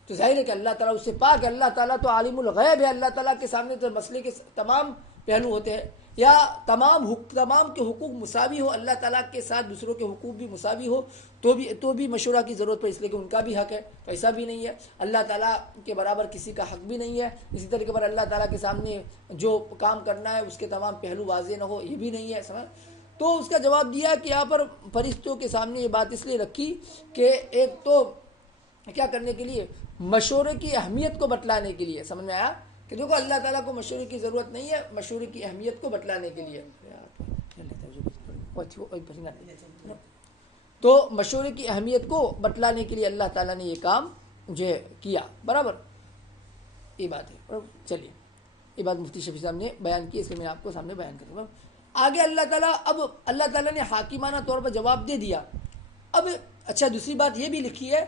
تو ظاہر ہے کہ اللہ تعالیٰ اس سے پاک ہے، اللہ تعالیٰ تو عالم الغیب ہے. اللہ تعالیٰ کے سامنے تو مسئلے کے تمام پہلو ہوتے ہیں، یا تمام کے حقوق مساوی ہو، اللہ تعالیٰ کے ساتھ دوسروں کے حقوق بھی مساوی ہو تو بھی مشورہ کی ضرورت پڑے، اس لیے کہ ان کا بھی حق ہے، ایسا بھی نہیں ہے. اللہ تعالیٰ کے برابر کسی کا حق بھی نہیں ہے. اسی طریقے پر اللہ تعالیٰ کے سامنے جو کام کرنا ہے اس کے تمام پہلو واضح نہ ہو، یہ بھی نہیں ہے. سمجھ؟ تو اس کا جواب دیا کہ یہاں پر فرشتوں کے سامنے یہ بات اس لیے رکھی کہ ایک تو کیا کرنے کے لیے، مشورے کی اہمیت کو بتلانے کے لیے. سمجھ میں آیا کہ دیکھو اللہ تعالیٰ کو مشورے کی ضرورت نہیں ہے، مشورے کی اہمیت کو بتلانے کے لیے. تو مشورے کی اہمیت کو بتلانے کے لیے اللہ تعالیٰ نے یہ کام جو ہے کیا. برابر یہ بات ہے. چلیے یہ بات مفتی شفیع صاحب نے بیان کی، اس لیے میں آپ کو سامنے بیان کروں گا. آگے اللہ تعالیٰ نے حاکمانہ طور پر جواب دے دیا. اب اچھا دوسری بات یہ بھی لکھی ہے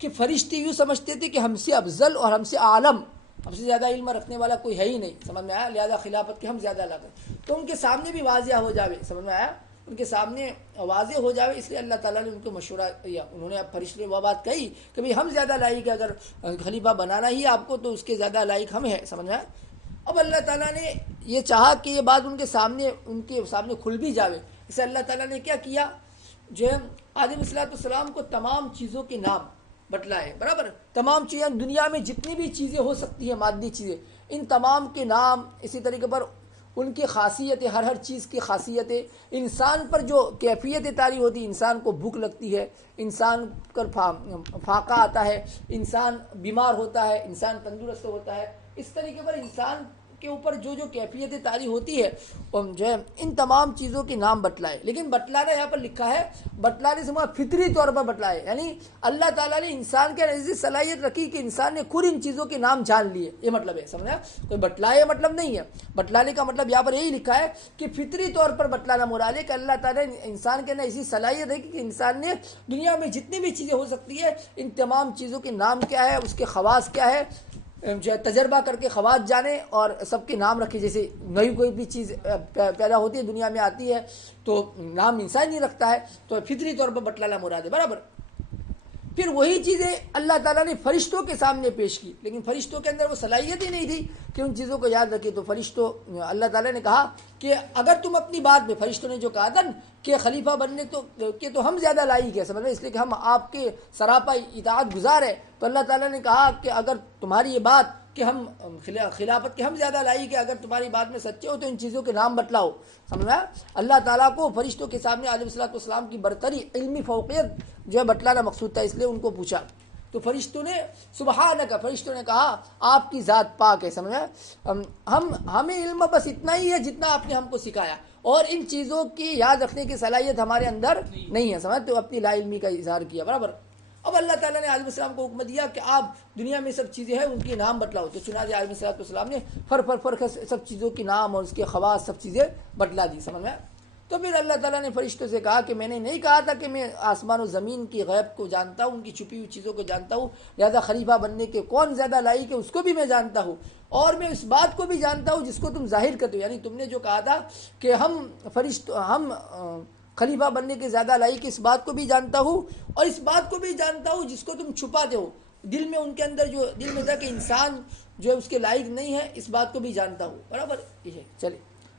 کہ فرشتے یوں سمجھتے تھے کہ ہم سے افضل اور ہم سے عالم، ہم سے زیادہ علم رکھنے والا کوئی ہے ہی نہیں. سمجھ میں آیا؟ لہذا خلافت کے ہم زیادہ لاتے تو ان کے سامنے بھی واضح ہو جاوے. سمجھ میں آیا؟ ان کے سامنے واضح ہو جاوے، اس لیے اللہ تعالیٰ نے ان کو مشورہ دیا. انہوں نے اب فرشتے وہ بات کہی کہ بھئی ہم زیادہ لائق ہے، اگر خلیفہ بنانا ہی آپ کو تو اس کے زیادہ لائق ہم ہیں. سمجھ میں آیا؟ اب اللہ تعالیٰ نے یہ چاہا کہ یہ بات ان کے سامنے کھل بھی جاوے. اسے اللہ تعالیٰ نے کیا کیا، جو ہے آدم علیہ السلام کو تمام چیزوں کے نام بتلائے. برابر تمام چیزیں دنیا میں جتنی بھی چیزیں ہو سکتی ہیں، مادی چیزیں، ان تمام کے نام، اسی طریقے پر ان کی خاصیتیں، ہر چیز کی خاصیتیں، انسان پر جو کیفیتیں طاری ہوتی ہیں، انسان کو بھوک لگتی ہے، انسان پر فاقہ آتا ہے، انسان بیمار ہوتا ہے، انسان تندرست ہوتا ہے، اس طریقے پر انسان کے اوپر جو کیفیتیں طاری ہوتی ہے جو ہے ان تمام چیزوں کے نام بتلائے. لیکن بتلانا یہاں پر لکھا ہے، بتلانے سے مراد فطری طور پر بتلائے، یعنی اللہ تعالیٰ نے انسان کے ایسی صلاحیت رکھی کہ انسان نے خود ان چیزوں کے نام جان لیے. یہ مطلب ہے. سمجھا؟ کوئی بتلائے مطلب نہیں ہے. بتلانے کا مطلب یہاں پر یہی لکھا ہے کہ فطری طور پر بتلانا مراد ہے کہ اللہ تعالیٰ نے انسان کے اندر ایسی صلاحیت ہے کہ انسان نے دنیا میں جتنی بھی چیزیں ہو سکتی ہے ان تمام چیزوں کے نام کیا ہے، اس کے خواص کیا ہے، جو ہے تجربہ کر کے خواص جانے اور سب کے نام رکھے. جیسے نئی کوئی بھی چیز پیدا ہوتی ہے، دنیا میں آتی ہے تو نام انسان نہیں رکھتا ہے، تو فطری طور پر بتلانا مراد ہے. برابر. پھر وہی چیزیں اللہ تعالیٰ نے فرشتوں کے سامنے پیش کی، لیکن فرشتوں کے اندر وہ صلاحیت ہی نہیں تھی کہ ان چیزوں کو یاد رکھے. تو اللہ تعالیٰ نے کہا کہ اگر تم اپنی بات میں، فرشتوں نے جو کہا تھا کہ خلیفہ بننے تو ہم زیادہ لائق ہے، سمجھ رہے، اس لیے کہ ہم آپ کے سراپا اطاعت گزار ہے. تو اللہ تعالیٰ نے کہا کہ اگر تمہاری یہ بات کہ ہم خلافت کے ہم زیادہ لائق ہے، اگر تمہاری بات میں سچے ہو تو ان چیزوں کے نام بتلاؤ. سمجھا؟ اللہ تعالیٰ کو فرشتوں کے سامنے علیہ الصلوۃ والسلام کی برتری، علمی فوقیت جو ہے بتلانا مقصود تھا، اس لیے ان کو پوچھا. تو فرشتوں نے سبحانک، فرشتوں نے کہا آپ کی ذات پاک ہے. سمجھا؟ ہمیں علم بس اتنا ہی ہے جتنا آپ نے ہم کو سکھایا، اور ان چیزوں کی یاد رکھنے کی صلاحیت ہمارے اندر نہیں ہے، سمجھ تو اپنی لا علمی کا اظہار کیا برابر۔ اب اللہ تعالیٰ نے علیہ السلام کو حکم دیا کہ آپ دنیا میں سب چیزیں ہیں ان کے نام بتلاؤ، تو چنانچہ علیہ السلام نے فر سب چیزوں کے نام اور اس کے خواص سب چیزیں بتلا دی، سمجھ میں۔ تو پھر اللہ تعالیٰ نے فرشتوں سے کہا کہ میں نے نہیں کہا تھا کہ میں آسمان و زمین کی غیب کو جانتا ہوں، ان کی چھپی ہوئی چیزوں کو جانتا ہوں، لہذا خلیفہ بننے کے کون زیادہ لائق ہے اس کو بھی میں جانتا ہوں، اور میں اس بات کو بھی جانتا ہوں جس کو تم ظاہر کرتے ہو، یعنی تم نے جو کہا تھا کہ ہم خلیفہ بننے کے زیادہ لائق، اس بات کو بھی جانتا ہوں، اور اس بات کو بھی جانتا ہوں جس کو تم چھپاتے ہو دل میں، ان کے اندر جو دل میں تھا کہ انسان جو ہے اس کے لائق نہیں ہے، اس بات کو بھی جانتا ہوں برابر۔ یہ ہے چلے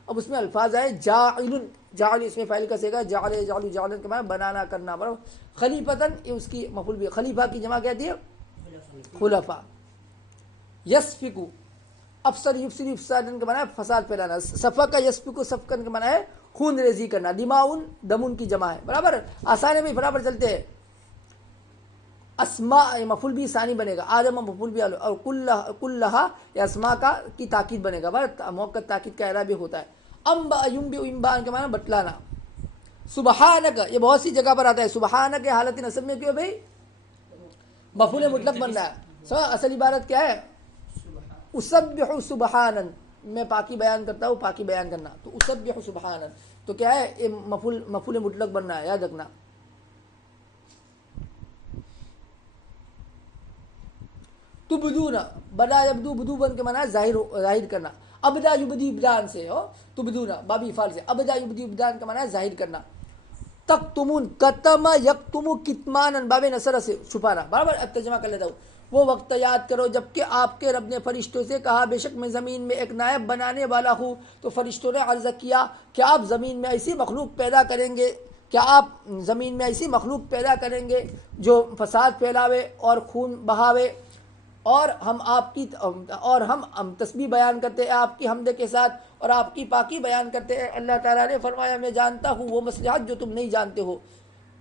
اب اس میں الفاظ آئے جاعل اس میں فاعل کا صیغہ جعل یجعل جعلن کے معنی بنانا کرنا برابر، خلیفتن یہ اس کی مفعول بھی، خلیفہ کی جمع کہتی ہے خلفاء، یسفکو افسر یفسر افسادن کے معنی ہے فساد پھیلانا، سفک یسفکو سفکن کے معنی ہے خون ریزی کرنا، دماؤن دمن کی جمع ہے برابر، آسان ہے بھی برابر چلتے ہیں۔ اسماء مفعول بھی ثانی بنے گا، آدم مفعول بھی، اور کلھا یا اسماء کا کی تاکید بنے گا، موقع تاکید کا اعراب ہوتا ہے۔ انبا ینبئ انباء کے معنی بتلانا، سبحانک یہ بہت سی جگہ پر آتا ہے، سبحانک حالت نصب میں کیوں بھائی مفعول مطلق بن رہا ہے، اصل عبارت کیا ہے اسبح سبحانن، میں پاکی بیان کرتا ہوں، پاکی بیان کرنا، تو اسبح سبحانن تو کیا ہے یہ مفعول مطلق بن رہا ہے، یاد رکھنا۔ تبدون بدا یبدو بدو بن کے معنی ظاہر کرنا، ابدا یبدی ابدان سے ہو، تبدون بابی فعل سے، ابدا یبدی ابدان کا معنی ظاہر کرنا۔ تکتمون کتم یکتم کتمانا باب نصر سے چھپانا برابر، اب ترجمہ کر لیتا ہوں۔ وہ وقت یاد کرو جب کہ آپ کے رب نے فرشتوں سے کہا بے شک میں زمین میں ایک نائب بنانے والا ہوں، تو فرشتوں نے عرض کیا کیا آپ زمین میں ایسی مخلوق پیدا کریں گے، کیا آپ زمین میں ایسی مخلوق پیدا کریں گے جو فساد پھیلاوے اور خون بہاوے، اور ہم تسبیح بیان کرتے ہیں آپ کی حمد کے ساتھ اور آپ کی پاکی بیان کرتے ہیں۔ اللہ تعالیٰ نے فرمایا میں جانتا ہوں وہ مصلحت جو تم نہیں جانتے ہو،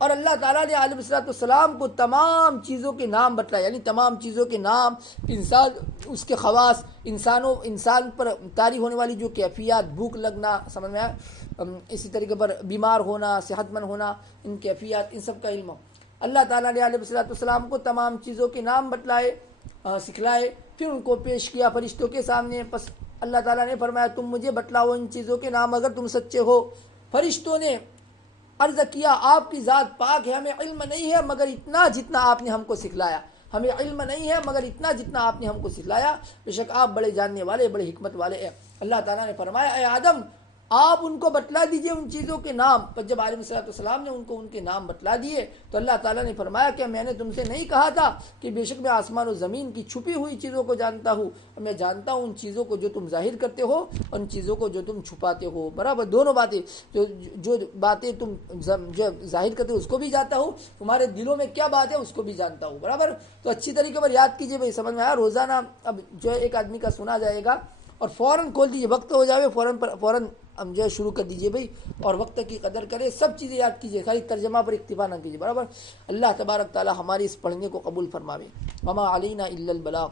اور اللہ تعالیٰ نے علیہ السلام کو تمام چیزوں کے نام بتلائے، یعنی تمام چیزوں کے نام، انسان اس کے خواص، انسان پر طاری ہونے والی جو کیفیات، بھوک لگنا سمجھ میں آیا، اسی طریقے پر بیمار ہونا، صحت مند ہونا، ان کیفیات ان سب کا علم ہو۔ اللہ تعالیٰ نے علیہ السلام کو تمام چیزوں کے نام بتلائے، سکھلائے، پھر ان کو پیش کیا فرشتوں کے سامنے۔ پس اللہ تعالیٰ نے فرمایا تم مجھے بتلاؤ ان چیزوں کے نام اگر تم سچے ہو۔ فرشتوں نے عرض کیا آپ کی ذات پاک ہے، ہمیں علم نہیں ہے مگر اتنا جتنا آپ نے ہم کو سکھلایا، ہمیں علم نہیں ہے مگر اتنا جتنا آپ نے ہم کو سکھلایا، بے شک آپ بڑے جاننے والے بڑے حکمت والے ہیں۔ اللہ تعالیٰ نے فرمایا اے آدم آپ ان کو بتلا دیجئے ان چیزوں کے نام۔ پر جب علیہ السلام نے ان کو ان کے نام بتلا دیے تو اللہ تعالیٰ نے فرمایا کہ میں نے تم سے نہیں کہا تھا کہ بے شک میں آسمان و زمین کی چھپی ہوئی چیزوں کو جانتا ہوں، اور میں جانتا ہوں ان چیزوں کو جو تم ظاہر کرتے ہو اور ان چیزوں کو جو تم چھپاتے ہو برابر، دونوں باتیں، جو باتیں تم جو ظاہر کرتے ہو اس کو بھی جانتا ہوں، تمہارے دلوں میں کیا بات ہے اس کو بھی جانتا ہوں برابر۔ تو اچھی طریقے پر یاد کیجئے بھائی، سمجھ میں آیا؟ روزانہ اب جو ہے ایک آدمی کا سنا جائے گا اور فوراً کھول دیجئے، وقت ہو جائے فوراً ہم جو ہے شروع کر دیجئے بھائی، اور وقت کی قدر کرے، سب چیزیں یاد کیجئے، خالی ترجمہ پر اکتفا نہ کیجئے برابر۔ اللہ تبارک تعالی ہماری اس پڑھنے کو قبول فرماوے۔ وما علینا الا البلاغ۔